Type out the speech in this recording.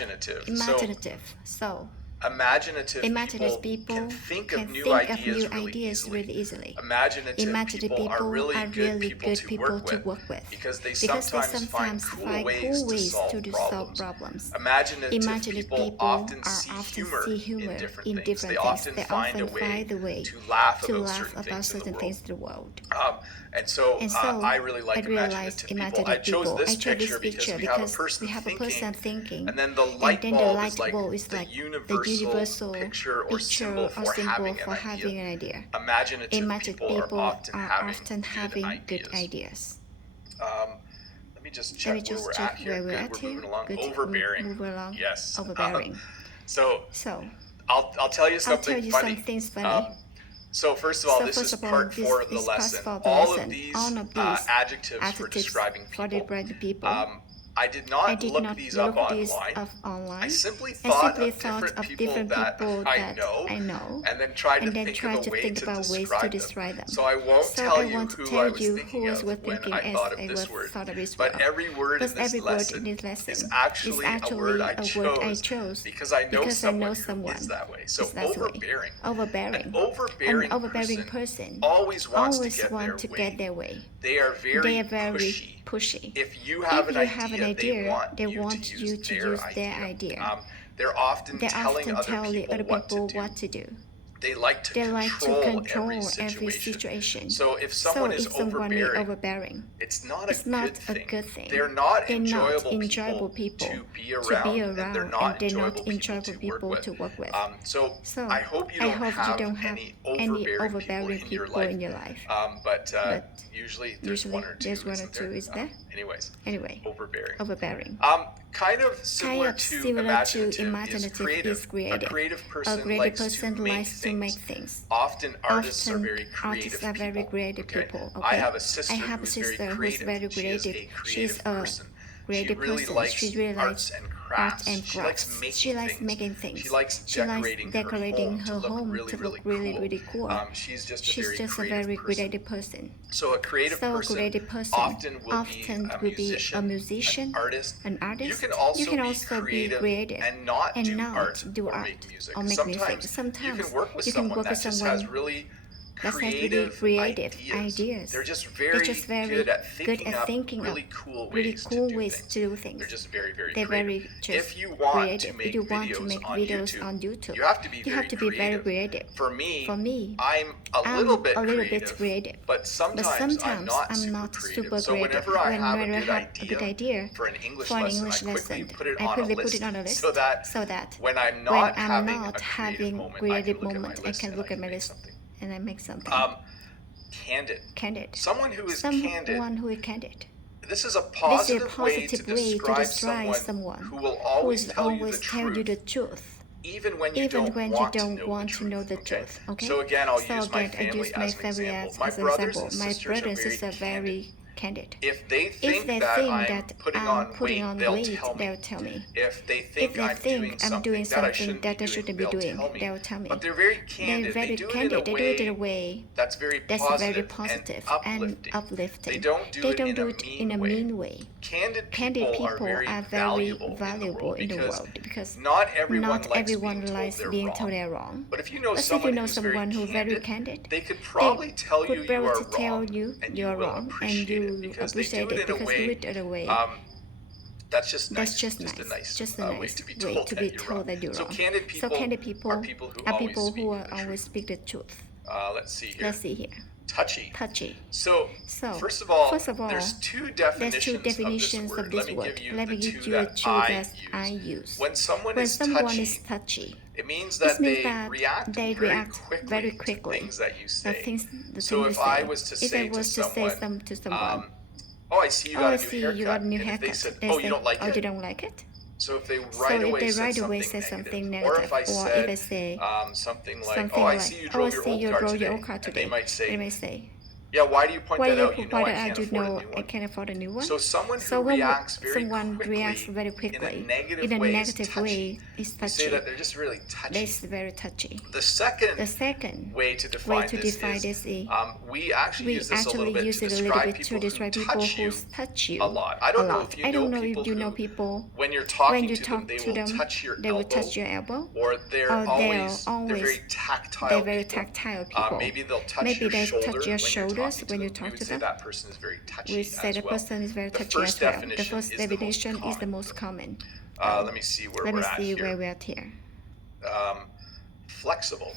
imaginative. So Imaginative people can think of new ideas really easily. Imaginative people are really good people to work with because they sometimes find cool ways to solve problems. Imaginative people often see humor in different things. They often find a way to laugh about certain things in the world. And so I really like imaginative people. I chose this picture because we have a person thinking, and then the light bulb is like the universal picture or symbol for having an idea. Imaginative people are often having good ideas. Let me just check where we're at here. Good, we're moving along. Overbearing. Yes. Overbearing. So I'll tell you something funny. So first of all, this is part 4 of the lesson. All of these adjectives for describing people. I did not look these up online. I simply thought of different people that I know, and then tried to think of a way to describe them. So I won't tell you who I was thinking of when I thought of this word. But every word in this lesson is actually a word I chose because I know someone who is that way. So overbearing. An overbearing person always wants to get their way. They are very pushy. If you have an idea, they want you to use their idea. They're often telling other people what to do. They like to control every situation. So if someone is overbearing, it's not a good thing. They're not enjoyable people to be around, and they're not enjoyable people to work with. So I hope you don't have any overbearing people in your life. But usually there's one or two, isn't there? Anyway, overbearing. Kind of similar to imaginative is creative. A creative person likes to make things. Often artists are very creative people. Okay? I have a sister who's very creative. She's a person. She really likes arts and crafts. She likes making things. She likes decorating her home to look really cool. She's just a very creative person. So a creative person often will be a musician, an artist. You can also be creative and not do art or make music. Sometimes you can work with someone that just has really creative ideas. They're just very good at thinking really cool ways to do things. They're just very creative. If you want to make videos on YouTube, you have to be very creative. For me, I'm a little bit creative, but sometimes I'm not super creative. So whenever I have a good idea for an English lesson, I quickly put it on a list so that when I'm not having a creative moment, I can look at my list and I make something. Candid. Someone who is candid. This is a positive way to describe someone who will always tell you the truth. Even when you don't want to know the truth. Okay? So again, I'll use my family as an example. My brothers and sisters are very candid. If they think that I'm putting on weight, they'll tell me. If they think I'm doing something that I shouldn't be doing, they'll tell me. But they're very candid. They do it in a way that's very positive and uplifting. They don't do it in a mean way. Candid people are very valuable in the world because not everyone likes being told they're wrong. But if you know someone who's very candid, they could probably tell you you are wrong, and you appreciate it because you do it in a way. That's just nice. Just a nice way to be told that you're wrong. So candid people are people who always speak the truth. Let's see here. Touchy. So first of all, there's two definitions of this word. Let me give you the two that I use. When someone is touchy, it means that they react very quickly to things that you say. So if I was to say to someone, I see you got a new haircut. And if they said, you don't like it? So if they right away say something negative, or if I say something like, I see you drove your old car today, and they might say, Yeah, why do you point that out? You know I can't afford a new one. So someone who reacts very quickly in a negative way is touchy. Say that they're just really touchy. That's very touchy. The second way to define this is we actually use this a little bit to describe people who touch you a lot. I don't know if you know people when you're talking to them, they will touch your elbow, or they're very tactile people. Maybe they'll touch your shoulders when you talk to them. That person is very touchy. We say the person is very touchy as well. The first definition is the most common. Let me see where we're at here. Here. Flexible.